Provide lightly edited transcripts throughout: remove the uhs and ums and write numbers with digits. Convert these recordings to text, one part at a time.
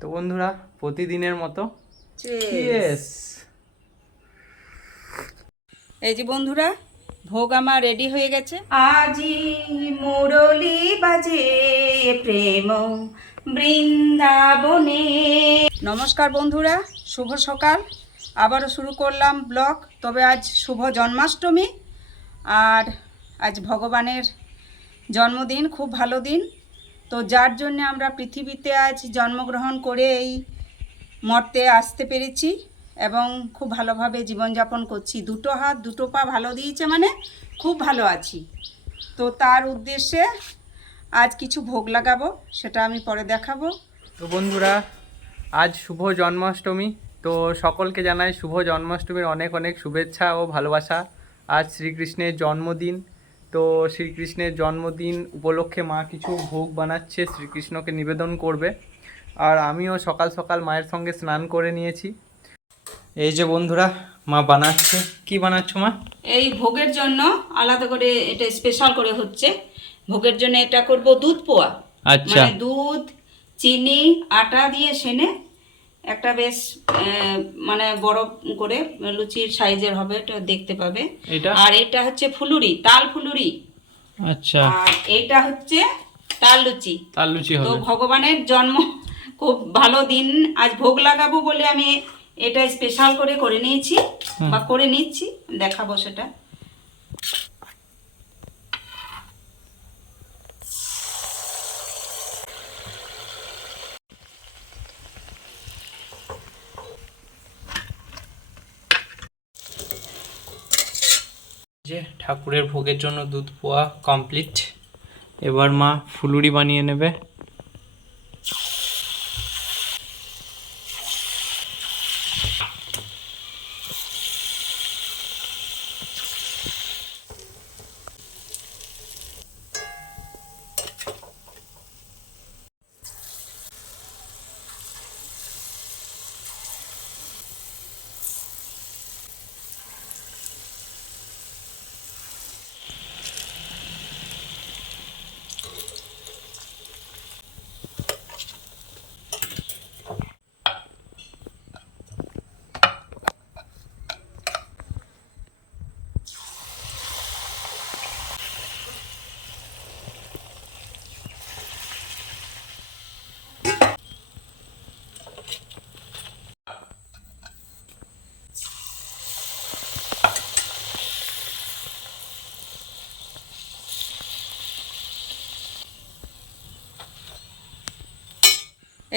তো বন্ধুরা, প্রতিদিনের মতো Cheers! এই যে বন্ধুরা, ভোগ আমার রেডি হয়ে গেছে। আজি মুরলি বাজে প্রেম বৃন্দাবনে। নমস্কার বন্ধুরা, শুভ সকাল। আবারও শুরু করলাম ব্লগ। তবে আজ শুভ জন্মাষ্টমী, আর আজ ভগবানের জন্মদিন, খুব ভালো দিন। তো যার জন্য আমরা পৃথিবীতে আজ জন্মগ্রহণ করে এই মর্তে আসতে পেরেছি এবং খুব ভালোভাবে জীবনযাপন করছি। দুটো হাত দুটো পা ভালো দিয়েছে মানে খুব ভালো আছি। তো তার উদ্দেশ্যে আজ কিছু ভোগ লাগাবো, সেটা আমি পরে দেখাবো। তো বন্ধুরা, আজ শুভ জন্মাষ্টমী। তো সকলকে জানাই শুভ জন্মাষ্টমীর অনেক অনেক শুভেচ্ছা ও ভালোবাসা। আজ শ্রীকৃষ্ণের জন্মদিন। তো শ্রীকৃষ্ণের জন্মদিন উপলক্ষে মা কিছু ভোগ বানাচ্ছে, শ্রীকৃষ্ণকে নিবেদন করবে। আর আমিও সকাল সকাল মায়ের সঙ্গে স্নান করে নিয়েছি। এই যে বন্ধুরা, মা বানাচ্ছে। কি বানাচ্ছ মা? এই ভোগের জন্য আলাদা করে এটা স্পেশাল করে হচ্ছে। ভোগের জন্য এটা করব দুধ পোয়া। আচ্ছা। মানে দুধ, চিনি, আটা দিয়ে সেনে একটা বেশ মানে বড় করে লুচির সাইজের হবে, এটা দেখতে পাবে। এটা আর এটা হচ্ছে ফুলুরি, তাল ফুলুরি। আচ্ছা, আর এইটা হচ্ছে তাল লুচি। তাল লুচি তো হবে। ভগবানের জন্ম, খুব ভালো দিন, আজ ভোগ লাগাবো বলে আমি এটা স্পেশাল করে নিয়েছি বা করে নিচ্ছি, দেখাবো সেটা। যে ঠাকুরের ভোগের জন্য দুধ পোয়া কমপ্লিট। এবার মা ফুলুরি বানিয়ে নেবে।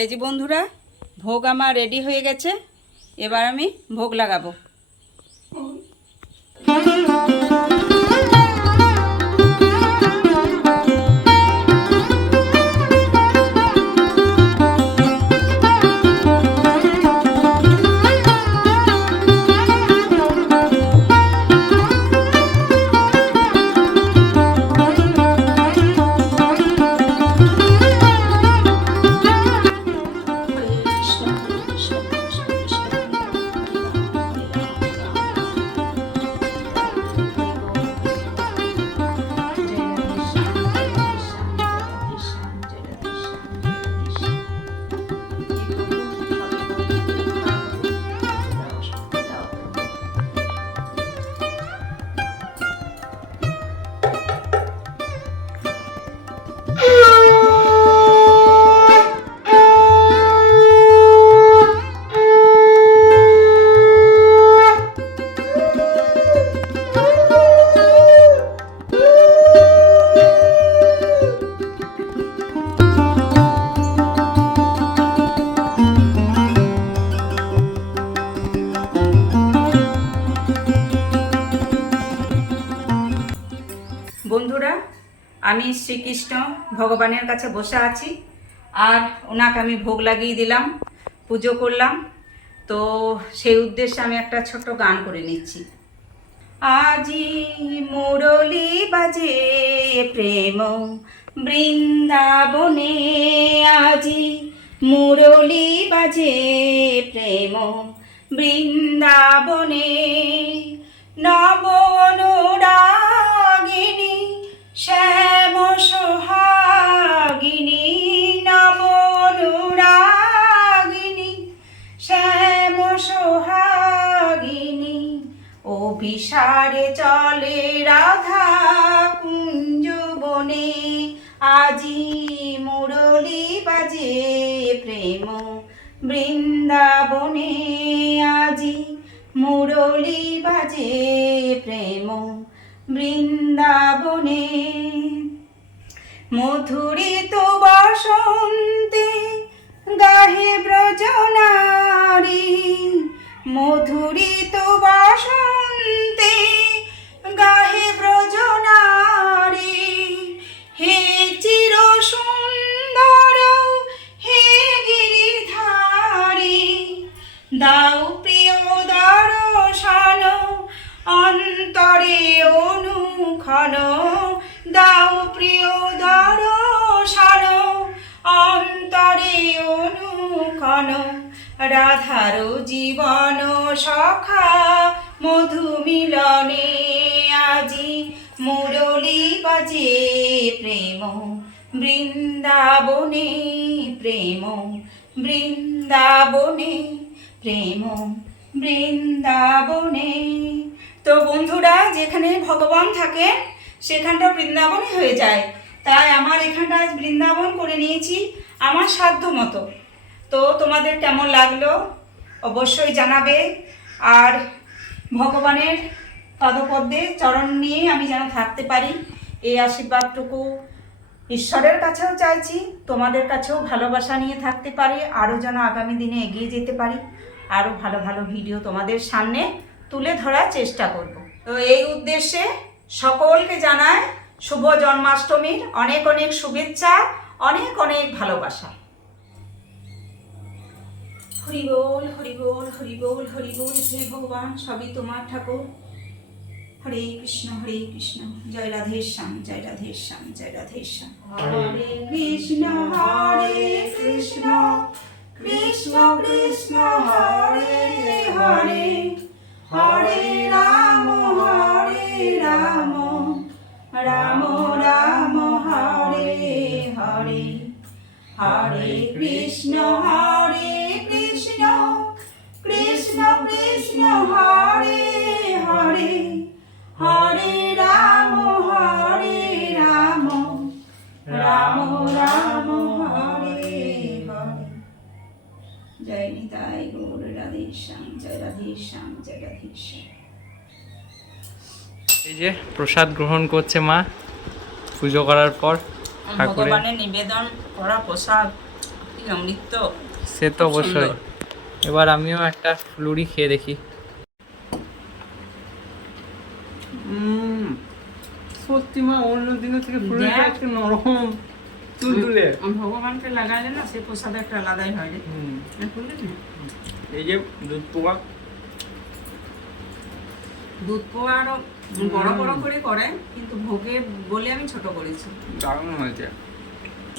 এই যে বন্ধুরা, ভোগ আমার রেডি হয়ে গেছে। এবার আমি ভোগ লাগাবো। বন্ধুরা, আমি শ্রীকৃষ্ণ ভগবানের কাছে বসে আছি, আর ওনাকে আমি ভোগ লাগিয়ে দিলাম, পুজো করলাম। তো সেই উদ্দেশ্যে আমি একটা ছোট্ট গান করে নিচ্ছি। আজি মুরলি বাজে প্রেম বৃন্দাবনে, আজি মুরলি বাজে প্রেম বৃন্দাবনে, নব অনুরাগিনী শ্যাম সোহাগিনী, নব অনুরাগিনী বিষারে চলে রাধা কুঞ্জ বনে, আজি মুরলি বাজে প্রেম বৃন্দাবনে, আজি মুরলি বাজে প্রেম বৃন্দাবনে। মধুরিত বসন্তে গাহে ব্রজনারী, মধুরিত বসন্তে গাহে ব্রজনারী, হে চির সুন্দর হে গিরিধারী, দাও প্রিয় দর্শন অন্তরে অনুক্ষণ, দাও প্রিয় দর্শন অন্তরে অনুক্ষণ, রাধার জীবন সখা মধু মিলনে, আজি মুরলি বাজে প্রেম বৃন্দাবনে, প্রেম বৃন্দাবনে, প্রেম বৃন্দাবনে। তো বন্ধুরা, যেখানে ভগবান থাকে সেখানটা বৃন্দাবনই হয়ে যায়, তাই আমার এখানটা আজ বৃন্দাবন করে নিয়েছি আমার সাধ্য মতো। তো তোমাদের কেমন লাগলো অবশ্যই জানাবে, আর ভগবানের পদপদ্মে চরণ নিয়ে আমি যেন থাকতে পারি এই আশীর্বাদটুকু ঈশ্বরের কাছেও চাইছি, তোমাদের কাছেও ভালোবাসা নিয়ে থাকতে পারি, আরও যেন আগামী দিনে এগিয়ে যেতে পারি, আরও ভালো ভালো ভিডিও তোমাদের সামনে তুলে ধরার চেষ্টা করব। তো এই উদ্দেশ্যে সকলকে জানাই শুভ জন্মাষ্টমীর অনেক অনেক শুভেচ্ছা, অনেক অনেক ভালোবাসা। হরি বল হরি বল হরি বল হরি বল, হে ভগবান সবই তোমার ঠাকুর। হরে কৃষ্ণ জয় রাধে শ্যাম জয় রাধে শ্যাম জয় রাধে শ্যাম। হরে কৃষ্ণ কৃষ্ণ কৃষ্ণ হরে হরে, হরে রাম রাম রাম রাম হরে হরে, হরে কৃষ্ণ কৃষ্ণ কৃষ্ণ হরে হরে, হরে রাম রাম রাম রাম হরে হরে। জয় নিতাই গৌর রাধে শ্যাম জয় রাধে শ্যাম জয় রাধে শ্যাম। এই যে প্রসাদ গ্রহণ করছে মা পুজো করার পর, ভগবানের নিবেদন করা প্রসাদ কি অমৃত, সে তো অবশ্যই। এবার আমিও একটা ফুলুরি খেয়ে দেখি। সত্যি মা, অন্য দিনের থেকে ফুলুরি আজকে নরম তুলতুলে। ভগবানকে লাগাইলে না সে প্রসাদ একটা আলাদাই হয় রে। এই যে দুধ পোয়া, দুধ পোয়া আরো বড় বড় করে করে, কিন্তু ভোগে বলে আমি ছোট করেছি। দারুণ হয়েছে।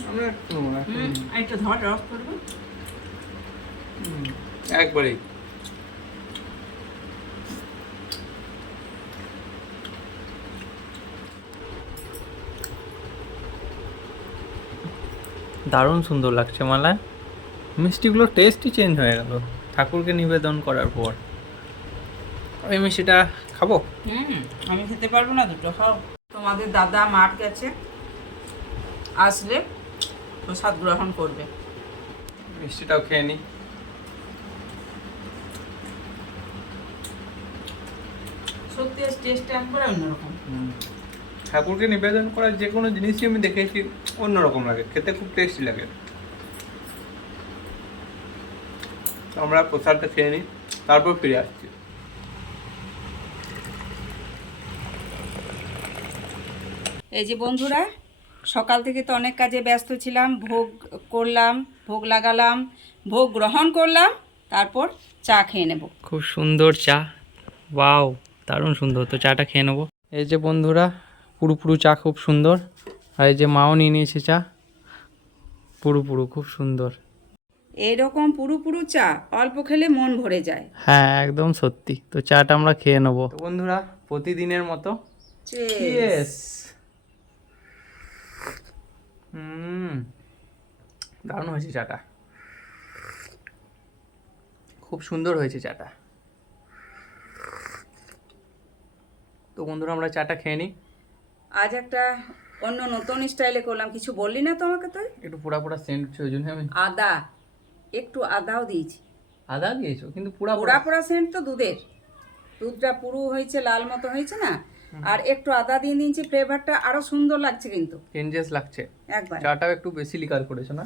আমি একটু ধর রস করবো একবারেই। দারুণ সুন্দর লাগছে মালা, মিষ্টিগুলোর টেস্টই চেঞ্জ হয়ে গেল ঠাকুরকে নিবেদন করার পর। ওই মিষ্টিটা খাবো? আমি খেতে পারবো না, দুটো খাও। তোমাদের দাদা মাঠ গেছে, আসলে প্রসাদ গ্রহণ করবে। মিষ্টিটাও খেয়ে নি। সত্যি টেস্টটা একবার অন্যরকম। ঠাকুরকে নিবেদন করার যে কোনো জিনিসই আমি দেখেছি অন্যরকম লাগে, খেতে খুব টেস্টি লাগে। আমরা প্রসাদটা খেয়ে নিই, তারপর ফিরে আসছি। এই যে বন্ধুরা, সকাল থেকে তো অনেক কাজে ব্যস্ত ছিলাম, ভোগ করলাম, ভোগ লাগালাম, ভোগ গ্রহণ করলাম, তারপর চা খেয়ে নেব। খুব সুন্দর চা, ওয়াও দারুণ সুন্দর। তো চাটা খেয়ে নেবো। এই যে বন্ধুরা, পুরো চা খুব সুন্দর, আর এই যে মাও নিয়ে নিয়েছে চা, পুরো খুব সুন্দর। এইরকম পুরো চা অল্প খেলে মন ভরে যায়। হ্যাঁ একদম সত্যি। তো চাটা আমরা খেয়ে নেবো বন্ধুরা, প্রতিদিনের মতো। Cheers! দারুণ হয়েছে চাটা, খুব সুন্দর হয়েছে চাটা। বন্ধুরা আমরা চাটা খেয়ে নিই। আজ একটা অন্য নতুন স্টাইলে করলাম, কিছু বললি না তো আমাকে তুই? একটু পোড়া পোড়া সেন্ট হচ্ছে, ওই জন্য আমি আদা, একটু আদাও দিয়েছি। আদা দিয়েছো কিন্তু পোড়া পোড়া। পোড়া পোড়া সেন্ট তো দুধটা পুরো হয়েছে, লাল মতো হয়েছে না, আর একটু আদা দিয়ে দিয়েছি, ফ্লেভারটা আরো সুন্দর লাগছে কিন্তু চেঞ্জেস লাগছে। একবার। চাটাও একটু বেশি লিকার করেছো না?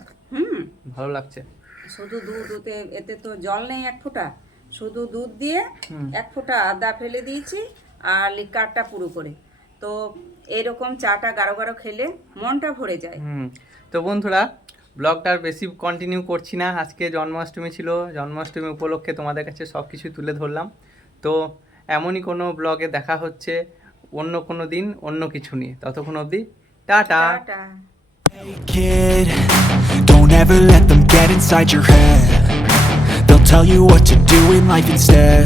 ভালো লাগছে। শুধু দুধ, এতে তো জল নেই এক ফোঁটা, শুধু দুধ দিয়ে এক ফোঁটা আদা ফেলে দিয়েছি আর লিকারটা পুরো করে। তো এরকম চাটা গাঢ় গাঢ় খেলে মনটা ভরে যায়। তো বন্ধুরা ব্লগটা আর বেশি কন্টিনিউ করছি না, আজকে জন্মাষ্টমী ছিল, জন্মাষ্টমী উপলক্ষে তোমাদের কাছে সব কিছু তুলে ধরলাম। তো এমনই কোনো ব্লগে দেখা হচ্ছে অন্য কোনো দিন অন্য কিছু নিয়ে, ততক্ষণ অবধি tata. Tata. Hey kid, don't ever let them get inside your head. They'll tell you what to do in life instead.